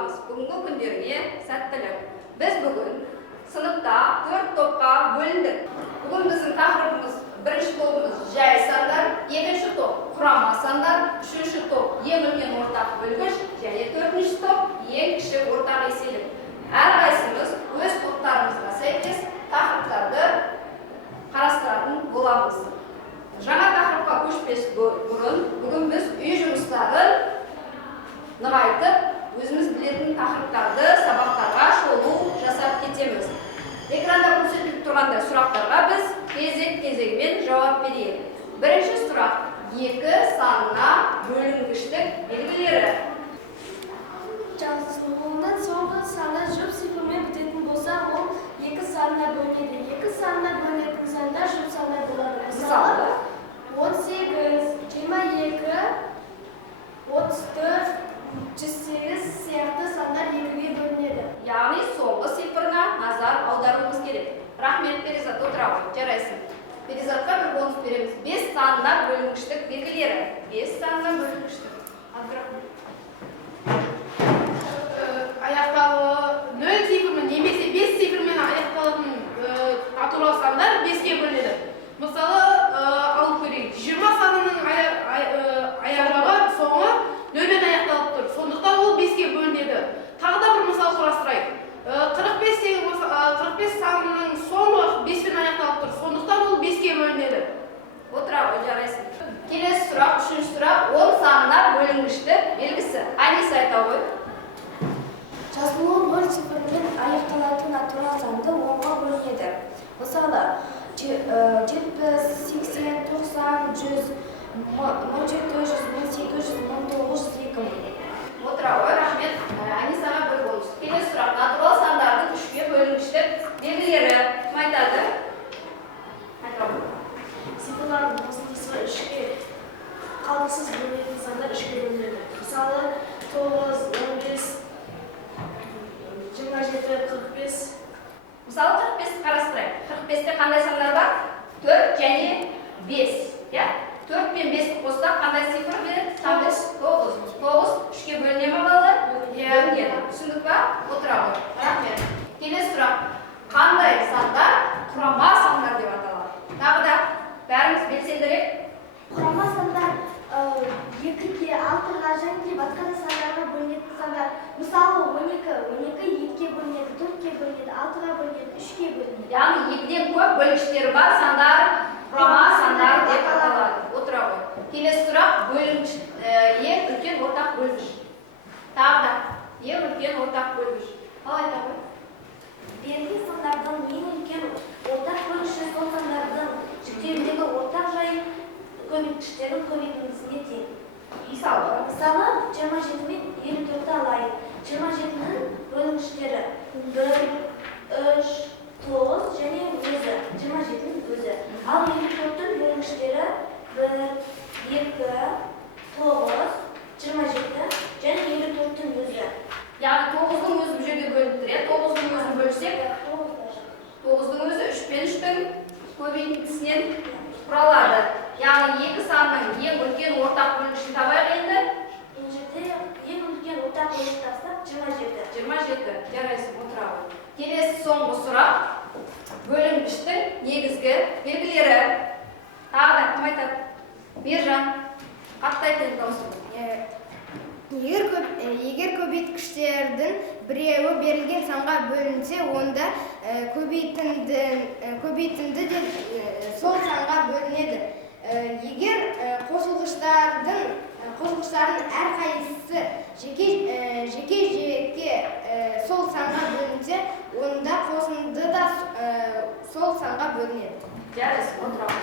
боламыз. Бүгінгі күндеріне сәттілік. Біз бүгін сыныпта 4 топқа бөліндік. Бүгін біздің тақырыбымыз бірінші тобымыз жай сандар, екінші топ құрама сандар, үшінші топ ең үлкен ортақ бөлгіш, және төртінші топ ең кіші ортақ еселік. Әрқайсымыз өз топтарымызға сәйкес тақырыптарды қарастыратын боламыз. Жаңа тақырыпқа көшпес бұрын бүгін біз үй жұмыстарын нығайтып, өзіміз білетін тақырыптарды сабақтарға шолу жасап кетеміз. Экранда көрсетіліп тұрғандай сұрақтарға біз кезек-кезегімен жауап берейік. Бірінші сұрақ: 2 санына бөлінгіштік белгілері. Жазылуынан соңғы саны жұп цифрмен бітетін болса, ол 2 санына бөлінеді. 2 санына бөлінетін сандар жұп сандар болады. Мысалы, 18, 22, 34, 108 сияқты сандар 2-ге бөлінеді. Яғни соңғы цифрына назар аударуымыз керек. Рахмет, Перизат, отыра ғой, жарайсың. Перизатқа бір бонус береміз. 5 санына бөлінгіштік белгілері. 5 санына бөлінгіштік. Аяқтауы 0 цифрмен немесе 5 цифрмен аяқталатын натурал сандар 5-ге бөлінеді. Мысалы, алып көрейік. 20 санының аяғы соңы 0-мен аяқталып тұр. Сондықтан ол 5-ге бөлінеді. Тағы да бір мысал құрастырайық. 45 санының соңы 5-мен аяқталып тұр. Сондықтан ол 5-ге бөлінеді. Отыра ғой, жарайсың. Келесі сұрақ, үшінші сұрақ: 10 санына бөлінгіштік белгісі. Аниса айта ғой. Жазылуы 0 цифрмен аяқталатын натурал санды 10-ға бөлінеді. Мысалы, 70, 80, 90, 100, 1700, 1800, 1900, 2000. Отыра ғой, рахмет. Анисаға бір бонус. Келесі сұрақ: натурал сандардың 3-ге бөлінгіштік белгілері. Кім айтады? Айта ғой. Цифрлардың қосындысы 3-ге, қалдықсыз бөлінетін сандар 3-ге бөлінеді. Мысалы, 9, 15, 27, 45. Мысалы, 45-ті қарастырайық. 45-те қандай сандар бар? 4 және 5. 4 пен 5-ті қоссақ қандай цифр береді? 9. 9 3-ге бөліне ме балалар? Бөлінеді. Түсіндік па? Отыра ғой. Рахмет. Келесі сұрақ: қандай сандар құрама сандар деп аталады? Тағы да бәріміз белсендірек. Құрама сандар 2-ге, 6-ға және басқа да сандарға бөлінетін сандар. Мысалы, 12 2-ге бөлінеді, 4-ге бөлінеді, 6-ға бөлінеді, 3-ге бөлінеді. Яғни 2-ден көп бөлінгіштері бар сандар құрама сандар деп аталады. Отыра ғой. Келесі сұрақ: бөлінгіш ең үлкен ортақ бөлгіш. Тағы да ең үлкен ортақ бөлгіш. Ал айта ғой. Берілген сандардың ең үлкен ортақ бөлгіші сол сандардың жіктеріндегі ортақ жайы көбейткіштердің көбейтіндісіне тең. Мысалы, 27 мен 54-ті алайық. 27-нің бөлінгіштері 1, 3, 9 және өзі. 27-нің өзі. Ал 54-тің бөлінгіштері 1, 2, 9, 27 және 54-тің өзі. яғни 9-дың өзі бұл жерге бөлініп тұр. 9-дың өзін бөлсек, 9-дың өзі 3 пен 3-тің көбейтіндісінен құралады. Яғни 2 санның ең үлкен ортақ бөлгішін табайық енді. Ең үлкен ортақ бөлгіш тапсақ 27. 27. Жарайсың, отыра ғой. Келесі соңғы сұрақ: бөлінгіштің негізгі белгілері. Тағы да кім айтады? Бержан, қатты айтайын дауысың. Егер көбейткіштердің біреуі берілген санға бөлінсе, онда көбейтінді де сол санға бөлінеді. Егер қосылғыштардың әрқайсысы жеке сол санға бөлінсе, онда қосынды да сол санға бөлінеді. Жарайсың, отыра ғой.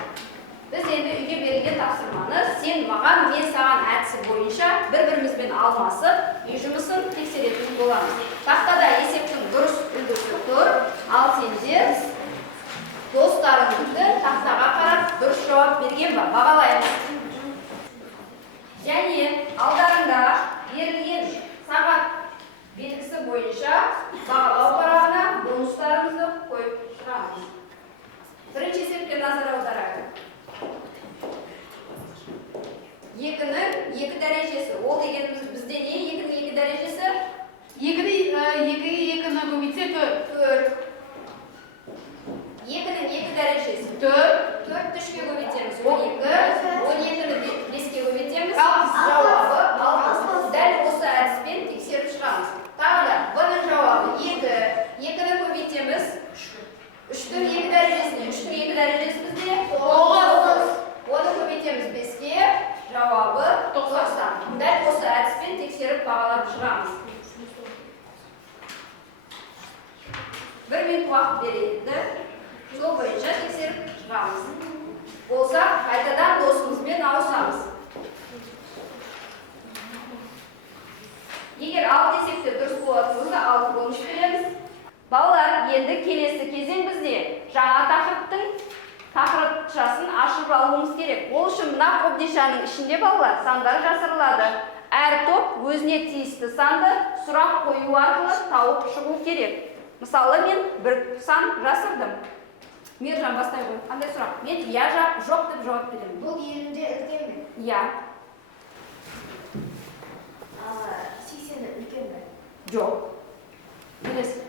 Біз енді үйге берілген тапсырманы сен маған, мен саған әдісі бойынша бір-бірімізбен алмасып, үй жұмысын тексеретін боламыз. Тақтада есептің дұрыс үлгісі тұр, ал сендер достарыңызды тақтаға қарап дұрыс жауап берген ба? Бағалаймыз. Және алдарында берілген сағат белгісі бойынша бағалау парағына бонустарымызды қойып шығамыз. Бірінші есепке назар аударайық. 2-ның 2 дәрежесі. Ол дегеніміз бізде не? 2-ның 2 дәрежесі Екіні көбейтсе 4. 4. 2-nin 2 derecesi 4. 4 3'e көбейтеміз 12. 12'ni 5'e көбейтеміз. Cevabı 6. Дәл осы әдіспен тексеріп шығамыз. Тағы да бұның жауабы 2. 2'ni көбейтеміз. 3'tің 2 derecesine. 3'tің 2 derecesi бізде 9. Оны көбейтеміз 5'e. Жауабы 90. Дәл осы әдіспен тексеріп бағалап шығамыз. 1 минут уақыт береді. Сол бойынша тексеріп шығамыз. Болса, қайтадан досымызбен ауысамыз. Егер 6 десекте дұрыс болатын болса, 6 болуш береміз. Балалар, енді келесі кезең бізде жаңа тақырыпшасын ашып алуымыз керек. Ол үшін мына қобдишаның ішінде балалар сандар жасырылады. Әр топ өзіне тиісті санды сұрақ қою арқылы тауып шығу керек. Мысалы, мен бір сан жасырдым. Мержан, бастай ғой. Қандай сұрақ? Мен я жоқ деп жауап беремін. Бұл елінде үлкен бе? Я. 80 үлкен бе? Жоқ. Білесің.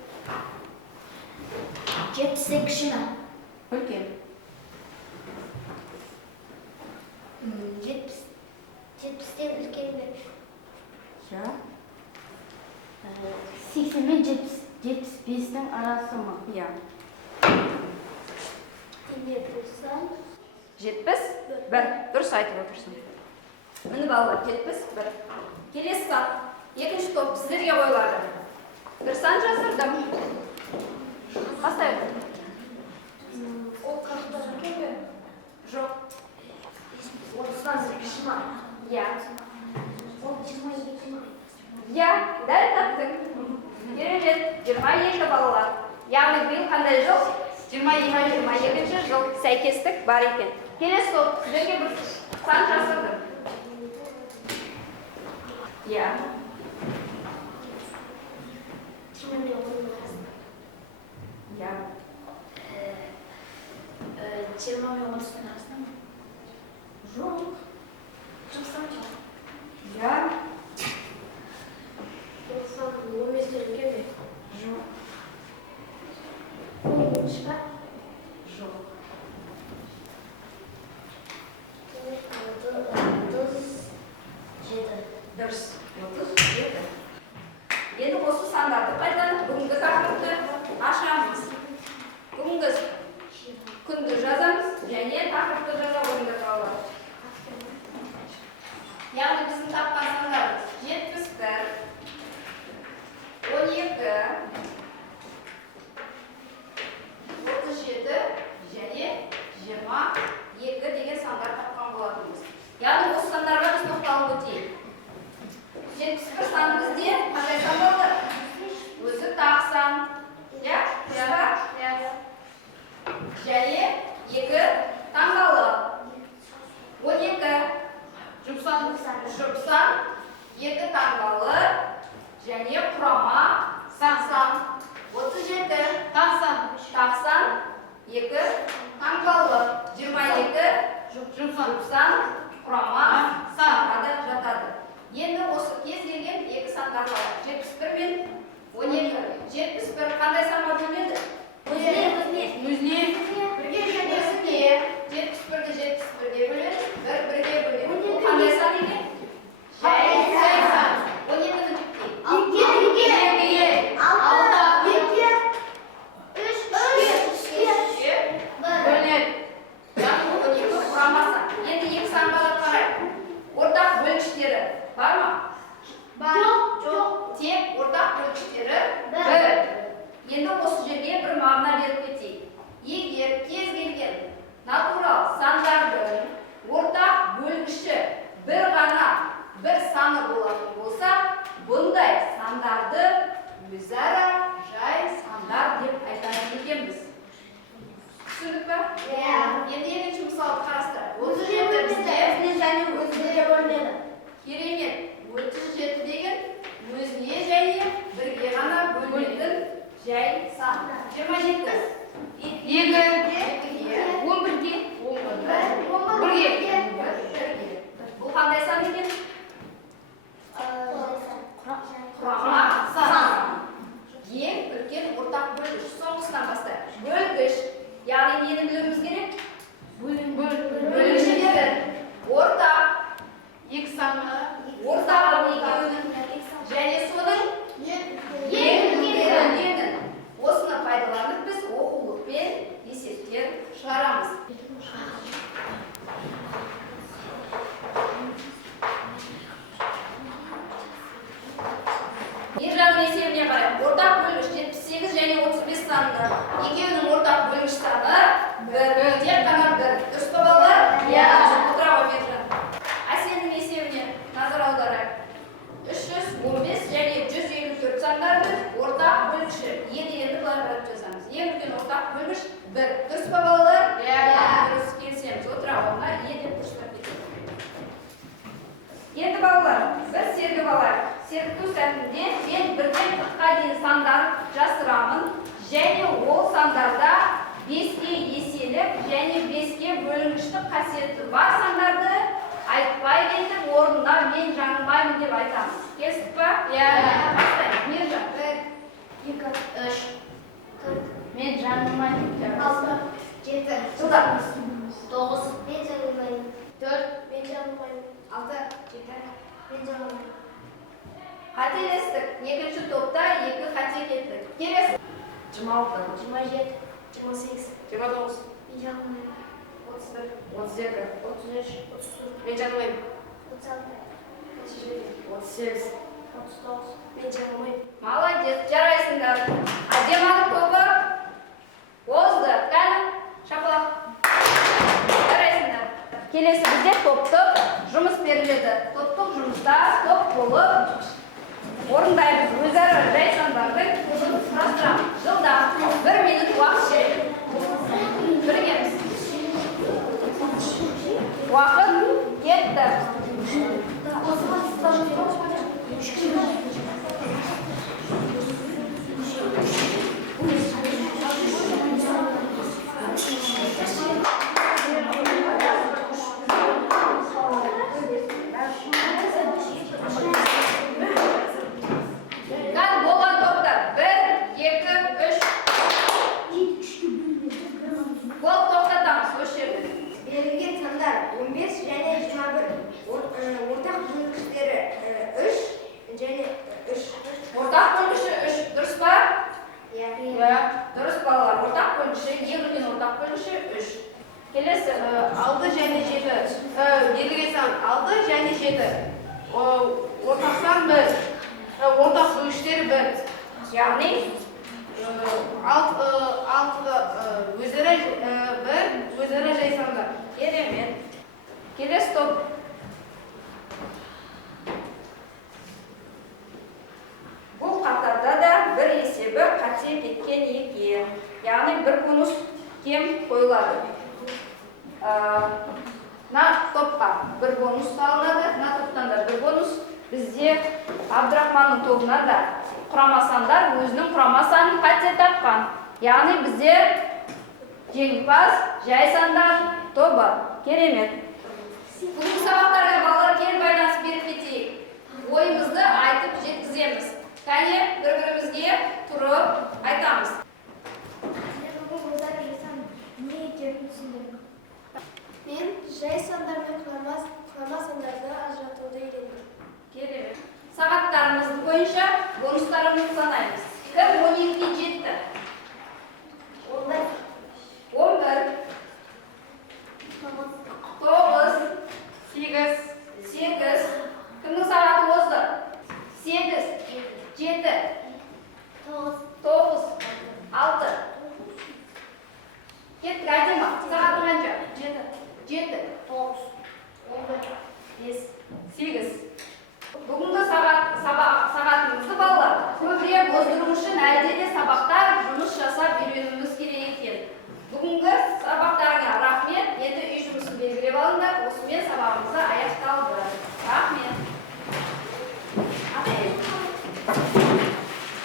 70 кіші ме? Үлкен. 70-тен үлкен бе? Я. 80 мен 75-тің арасы ма? Я. Дене болсам 71. Дұрыс айтып отырсың. Міне балалар, 71. Келесі сан. Екінші топ сіздерге қойылады. Бір сан жасырдым. Бастай ғой. Ол 40-тан үлкен бе? Жоқ. 30-тан кіші ме? Я. Ол 22 ме? Я. Дәл таптың. Керемет. 22 балалар. Яғни биыл қандай жыл? 22 жыл сәйкестік бар екен. Келесі топ сіздерге бір сан жасырдым. Я. 20 мен 30 арасы. Я. 20 мен 30-тың арасында ма? Жоқ. 90 жоқ. Я. 15-тен үлкен бе? Жоқ. 13 ба? Жоқ. 37. Дұрыс. 37. Енді осы сандарды қайдан бүгінгі тақырыпты ашамыз. Бүгінгі күнді жазамыз және тақырыпты жаза қойыңдар балалар. Яғни біздің тапқан сандарымыз 71, 12, 37 және 22 деген сандар тапқан болатынбыз. Яғни осы сандарға біз тоқталып өтейік. 71 саны бізде қандай сан болды? Өзі тақ сан. Иә? Және 2 таңдалы. 12 жұп сан, 2 таңдалы және құрама сан. 37 тақ сан, 2 таңдалы. 22 жұп сан, құрама санға да жатады. Енді осы кез келген 2 сандар бар. 71 мен 12. 71 қандай санға бөлінеді? Өзіне. Бірге және өзіне. 71-ді 71-ге бөледі, 1-1-ге бөледі. Бұл қандай сан екен? Жай сан. 12-ні бүктейік. 12 құрама сан. Енді 2 санға да қарайық. Ортақ бөлгіштері бар ма? Жоқ. Тек ортақ сандарының есебіне қарайық. Ортақ бөлгіш 78 және 35 сандар. Екеуінің ортақ бөлгіш саны 1. Тек қана 1. Дұрыс па балалар? Иә. Отыра ғой Мержан. Әселдің есебіне назар аударайық. 315 және 154 сандардың ортақ бөлгіші. Енді былай қарап жазамыз. Ең үлкен ортақ бөлгіш 1. Дұрыс па балалар? Иә. Дұрыс, келісеміз. Отыра ғой. Енді дұрыстап кетеді. Енді балалар, біз сергіп алайық. Сергіту сәтінде мен 1-ден 40-қа дейін сандар жасырамын және ол сандарда 5-ке еселік және 5-ке бөлінгіштік қасиеті бар сандарды айтпай кетіп, орнына мен жаңылмаймын деп айтамыз. Келістік па? Иә. Бастайық. Мержан. 2, 3, 4, Мен жаңылмаймын. 6, 7, Жылда. 9, мен жаңылмаймын. 4, мен жаңылмаймын. 6, 7, мен жаңылмаймын. Қателестік. Екінші топта 2 қате кеттік. Келесі. 26, 27, 28, 29, мен жаңылмаймын. 31, 32, 33, 34, мен жанымаймын. 36, 38, 39, мен жаңылмаймын. Молодец, жарайсыңдар. Демалып тобы озды. Кәлім, шапалақ. Жарайсыңдар. Келесі бізде топтық жұмыс беріледі. Топтық жұмыста топ болып орындаймыз. Өзара жай сандардың көбін құрастырамыз. Жылдам 1 минут уақыт керек. Біргеміз. Уақыт кетті. Газ болған топтар 1, 2, 3. Бол тоқтатамыз осы жерде. Берілген сандар 15 және 21. Ортақ бөлгіштері 3 және 3. Ортақ бөлгіші 3. Дұрыс па? Иә. Дұрыс балалар. Ортақ бөлгіші, ең үлкен ортақ бөлгіші 3. Келесі. 6 және 7. Берілген сан 6 және 7. Ортақ сан 1. Ортақ бөлгіштері 1. Яғни 6 өзара 1, өзара жай сандар. керемет. Келесі топ. Бұл қатарда да бір есебі қате кеткен екен. Яғни бір бонус кем қойылады. Мына топқа бір бонус салынады, мына топтан да бір бонус. Бізде Абдрахманның тобына да құрама сандар өзінің құрама санын қате тапқан. Яғни бізде жеңімпаз жай сандар тобы. Керемет. Бүгінгі сабақтарға балалар кең байланыс беріп кетейік. Ойымызды айтып жеткіземіз. Кәне бір-бірімізге тұрып айтамыз. Мен жай сандар мен құрама сандарды ажыратуды үйрендім. Керемет. Сағаттарымыз бойынша бонустарымызды санаймыз. Кім 12-ге жетті?